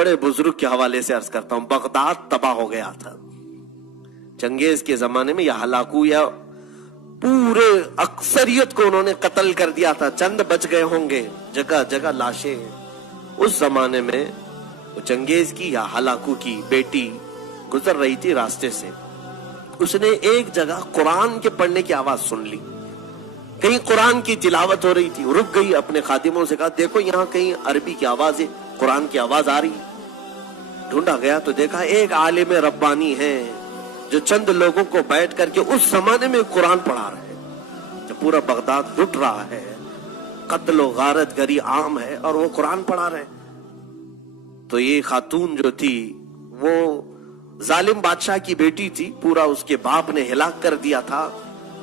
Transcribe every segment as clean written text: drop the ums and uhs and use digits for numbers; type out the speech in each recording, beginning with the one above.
बड़े बुजुर्ग के हवाले से अर्ज करता हूं। बगदाद तबाह हो गया था चंगेज के जमाने में। यह हलाकू या पूरे अक्सरियत को उन्होंने कत्ल कर दिया था, चंद बच गए होंगे, जगह जगह लाशें। उस जमाने में चंगेज की या हलाकू की बेटी गुजर रही थी रास्ते से। उसने एक जगह कुरान के पढ़ने की आवाज सुन ली, कहीं कुरान की तिलावत हो रही थी। रुक गई, अपने खादिमों से कहा देखो यहाँ कहीं अरबी की आवाज है, कुरान की आवाज आ रही। ढूंढा गया तो देखा एक आलिम रब्बानी है जो चंद लोगों को बैठ करके उस जमाने में कुरान पढ़ा रहे हैं। जब पूरा बगदाद लुट रहा है, कत्ल गारत गरी आम है, और वो कुरान पढ़ा रहे। तो ये खातून जो थी वो जालिम बादशाह की बेटी थी, पूरा उसके बाप ने हिलाक कर दिया था।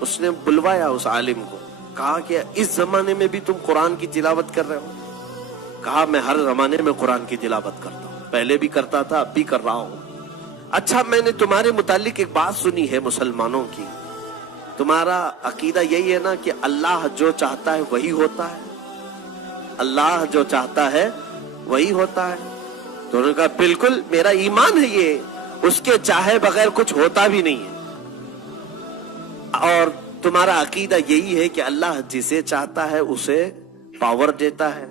उसने बुलवाया उस आलिम को, कहा कि इस जमाने में भी तुम कुरान की तिलावत कर रहे हो? कहा मैं हर जमाने में कुरान की तिलावत करता हूं, पहले भी करता था, अब भी कर रहा हूं। अच्छा, मैंने तुम्हारे मुतालिक एक बात सुनी है मुसलमानों की, तुम्हारा अकीदा यही है ना कि अल्लाह जो चाहता है वही होता है, अल्लाह जो चाहता है वही होता है। तो उन्होंने कहा बिल्कुल मेरा ईमान है ये, उसके चाहे बगैर कुछ होता भी नहीं है। और तुम्हारा अकीदा यही है कि अल्लाह जिसे चाहता है उसे पावर देता है।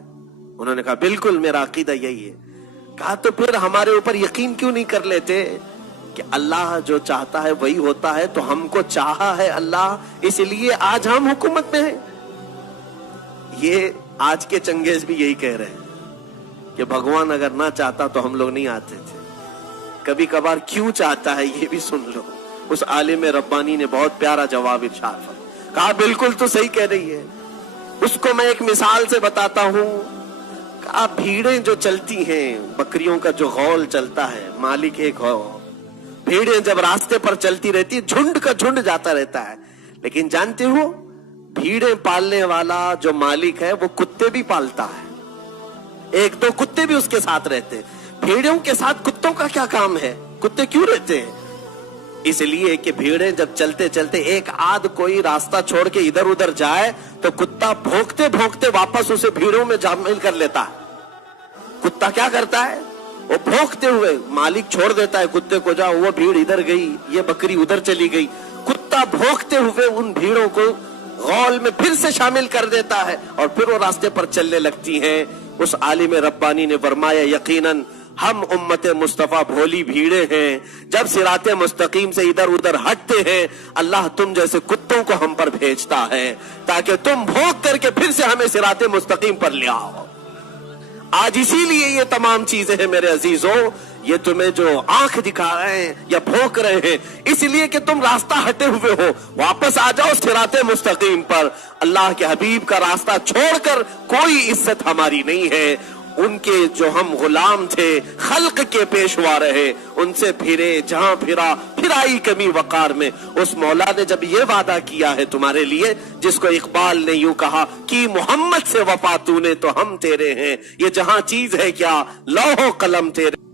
उन्होंने कहा बिल्कुल मेरा अकीदा यही है। कहा तो फिर हमारे ऊपर यकीन क्यों नहीं कर लेते कि अल्लाह जो चाहता है वही होता है? तो हमको चाहा है अल्लाह, इसलिए आज हम हुकूमत में हैं। ये आज के चंगेज भी यही कह रहे हैं कि भगवान अगर ना चाहता तो हम लोग नहीं आते थे। कभी कभार क्यों चाहता है ये भी सुन लो। उस आलिम रब्बानी ने बहुत प्यारा जवाब इरशाद फरमाया। कहा बिल्कुल तो सही कह रही है। उसको मैं एक मिसाल से बताता हूं। कहा भीड़ें जो चलती हैं, बकरियों का जो गौल चलता है, मालिक एक हो, भीड़ें जब रास्ते पर चलती रहती, झुंड का झुंड जाता रहता है। लेकिन जानते हो भीड़ें पालने वाला जो मालिक है वो कुत्ते भी पालता है, एक दो कुत्ते भी उसके साथ रहते हैं। भीड़ों के साथ कुत्तों का क्या काम है? कुत्ते क्यों रहते हैं? इसलिए कि भीड़ें जब चलते चलते एक आध कोई रास्ता छोड़ के इधर उधर जाए तो कुत्ता भौंकते भौंकते वापस उसे भीड़ों में शामिल कर लेता है। कुत्ता क्या करता है? वो भौंकते हुए मालिक छोड़ देता है कुत्ते को, जाओ वो भीड़ इधर गई, ये बकरी उधर चली गई। कुत्ता भौंकते हुए उन भीड़ों को गौल में फिर से शामिल कर देता है और फिर वो रास्ते पर चलने लगती हैं। उस आलिम रब्बानी ने फरमाया यकीनन हम उम्मत मुस्तफा भोली भीड़े हैं, जब सिराते मुस्तकीम से इधर उधर हटते हैं अल्लाह तुम जैसे कुत्तों को हम पर भेजता है ताकि तुम भौंक करके फिर से हमें सिराते मुस्तकीम पर ले आओ। आज इसीलिए ये तमाम चीजें हैं मेरे अजीजों, ये तुम्हें जो आंख दिखा रहे हैं या भौंक रहे हैं इसलिए कि तुम रास्ता हटे हुए हो। वापस आ जाओ सिराते मुस्तकीम पर। अल्लाह के हबीब का रास्ता छोड़कर कोई इज्जत हमारी नहीं है। उनके जो हम गुलाम थे, खल्क के पेशवा रहे, उनसे फिरे जहां फिरा फिराई कमी वकार में। उस मौला ने जब ये वादा किया है तुम्हारे लिए, जिसको इकबाल ने यूं कहा कि मोहम्मद से वफा तूने तो हम तेरे हैं, ये जहां चीज है क्या लौहो कलम तेरे।